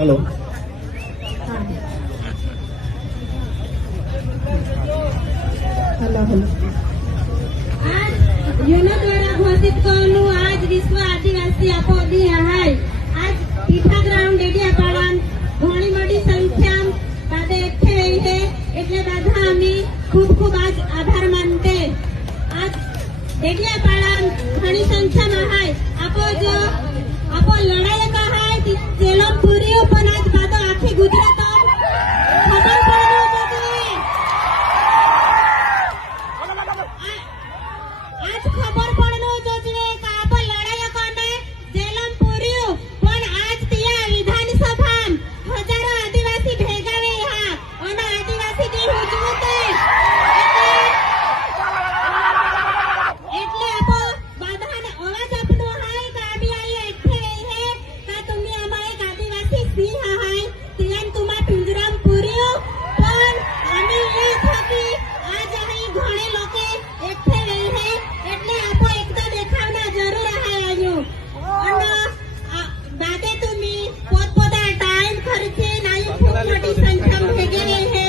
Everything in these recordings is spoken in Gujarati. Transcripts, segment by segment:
हेलो हेलो आज યુનો દ્વારા ઘોષિત કરવાનું आज विश्व आदिवासी आपो दी है। आज पीठा ग्राउंड डेडियापाड़ा घणी मोटी संख्या बादे एकठे रही है એટલે બધા અમે खूब खूब आज आभार मानते। आज डेडियापाड़ा घणी संख्या में है आपो लड़ाई का है जेलम पूरी पण आज बादो आखी गुजरात खबर पड़नो જોઈએ। आज खबर पड़नो જોઈએ કે આપો લડાઈ કોને જેલમ પૂર્યું પણ आज ત્યાં વિધાનસભા હજારો આદિવાસી ભેગા રહ્યા અને આદિવાસી દિન ઉજવતે એટલે આપો બધાને અવાજ આપનો હાય કે આમી આઈ એકઠે રહી है का तुम्ही आम्हा एक आदिवासी सिंह हाय त्यान तुम्हा पिंजराम पूर्यो पण आम्ही એ થકી आज અહીં ઘણે લોકે એકઠે રહી है એટલે આપો એકતા દેખાવના જરૂર आहे आयो અને बादे तुम्ही પોતપોતા टाइम खर्चे नाही खूप मोठी संख्या भेगे રહી है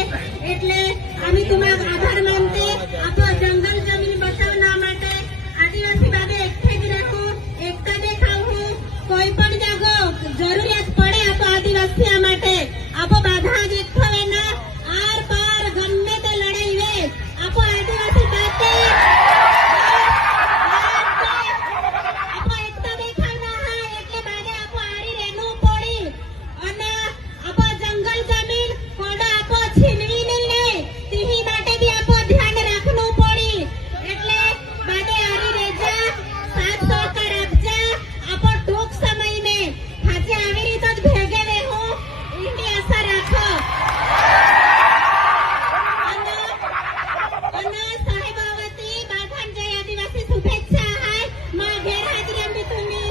એટલે आम्ही तुम्हा आभार मानते। आपो जंगल जमीन बचावना માટે आदिवासी बादे एकठे જ રહેવું એકતા દેખાવવું કોઈ પણ જાગો જરૂરિયાત પડે આપો આદિવાસીઓ માટે આપો બાધા જ એકઠો વેના આર પાર ગમે તે લડાઈ વે આપો આદિવાસી બાતે આપો એકતા દેખાવના હા એટલે બાદે આપો આરી રેનું પડી અને આપો જંગલ જમીન કોડો આપો છીનવી ને લે તેહી માટે બી આપો ધ્યાન રાખવું પડી એટલે બાદે આરી રેજા સાથ સહકાર આપજા આપો ટૂંક સમય में હાજે આવી રીતે જ ભેગે રહેવું એની આશા રાખો અને સાહેબાવતી બાધાન જય આદિવાસી શુભેચ્છા હાય માં ગેરહાજરી અંબી तुम्ही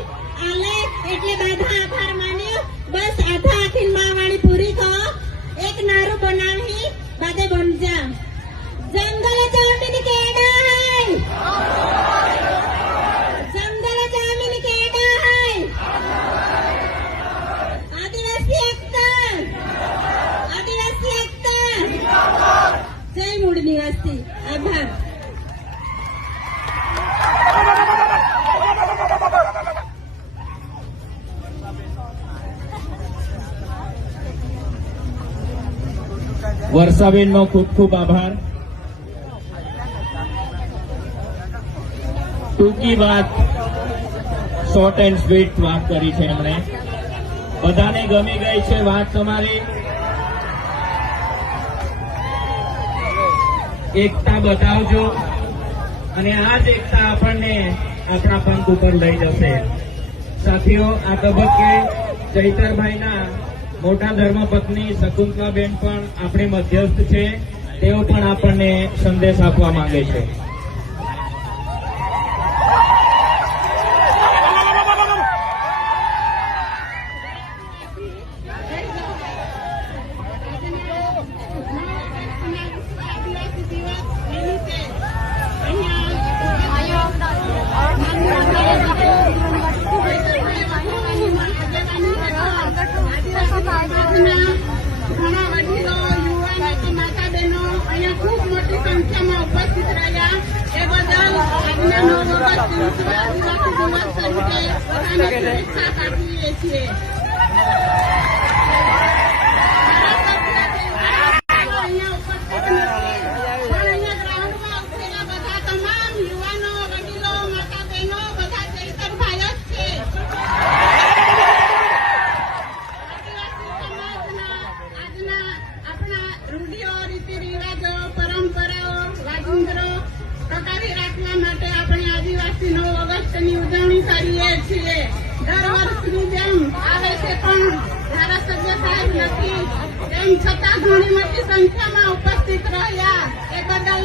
आले એટલે બાધા આભાર માન્યો। બસ આધા આખી માવાણી પૂરી થો એક નારું બનાવી બાદે બનજા જંગલ જમીન કેડા હાય जंगल जमीन केडा है आदिवासी एकता जय मूळ निवासी आभार। વર્ષાબેન નો ખૂબ ખૂબ આભાર। ટૂંકી વાત શોર્ટ એન્ડ સ્વીટ વાત કરી છે એમણે બધાને ગમી ગઈ છે વાત તમારી। એકતા બતાવજો અને આ જ એકતા આપણને આપણા પંથ ઉપર લઈ જશે। સાથીઓ આ તબક્કે ચૈતરભાઈના મોટા ધર્મપત્ની શકુંતલાબેન પણ આપણે મધ્યસ્થ છે તેઓ પણ આપણને સંદેશ આપવા માંગે છે। ઘણા વડીલો યુવાનો માતા બહેનો અહીંયા ખૂબ મોટી સંખ્યામાં ઉપસ્થિત રહ્યા એ બદલ આજના 9 ઓગસ્ટ આદિવાસી દિવસ તરીકે બધાને શુભેચ્છા પાઠવીએ છીએ। અહીંયા ઉપસ્થિત નથી પણ અહીંયા ગ્રાઉન્ડમાં ઉતરેલા બધા તમામ યુવાનો વડીલો માતા બહેનો બધા ચૈતરભાઈ જ છે। રૂઢિઓ રીતિ રિવાજો પરંપરાઓ વાજિંત્રો ટકાવી રાખવા માટે આપણે આદિવાસી 9 ઓગસ્ટની ઉજવણી કરીએ છીએ। દર વર્ષની જેમ આ વર્ષે પણ ધારાસભ્ય સાહેબ નથી તેમ છતાં ઘણી મોટી સંખ્યામાં ઉપસ્થિત રહ્યા એ બદલ